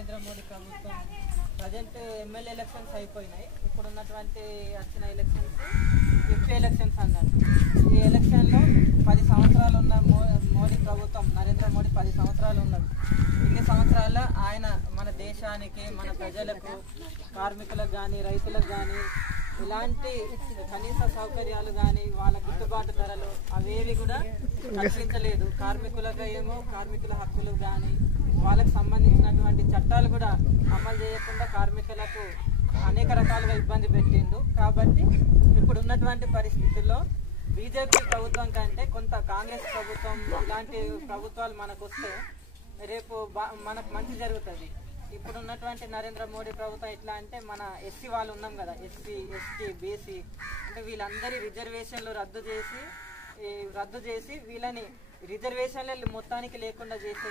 నరేంద్ర మోడీ ప్రభుత్వం present MLA elections అయిపోయినాయి. ఇప్పుడు ఉన్నటువంటి వచ్చిన ఎలక్షన్స్ ఎంపీ ఎలక్షన్స్ అన్నారు. ఈ ఎలక్షన్లో 10 సంవత్సరాలు ఉన్న మోడీ ప్రభుత్వం, నరేంద్ర మోడీ 10 సంవత్సరాలు ఉన్నారు. ఇన్ని సంవత్సరాల్లో ఆయన మన దేశానికి, మన ప్రజలకు, కార్మికులకు కానీ, రైతులకు కానీ ఇలాంటి కనీస సౌకర్యాలు కానీ, వాళ్ళ గిట్టుబాటు ధరలు అవేవి కూడా కల్పించలేదు. కార్మికులకు ఏమో కార్మికుల హక్కులు కానీ, వాళ్ళకు సంబంధించినటువంటి చట్టాలు కూడా అమలు చేయకుండా కార్మికులకు అనేక రకాలుగా ఇబ్బంది పెట్టిండు. కాబట్టి ఇప్పుడు ఉన్నటువంటి పరిస్థితుల్లో బీజేపీ ప్రభుత్వం కంటే కొంత కాంగ్రెస్ ప్రభుత్వం ఇలాంటి ప్రభుత్వాలు మనకు వస్తే రేపు మనకు మంచి జరుగుతుంది. ఇప్పుడు ఉన్నటువంటి నరేంద్ర మోడీ ప్రభుత్వం ఎట్లా అంటే, మన ఎస్సీ వాళ్ళు ఉన్నాం కదా, ఎస్సీ, ఎస్టీ, బీసీ అంటే వీళ్ళందరి రిజర్వేషన్లు రద్దు చేసి వీళ్ళని రిజర్వేషన్లు మొత్తానికి లేకుండా చేసే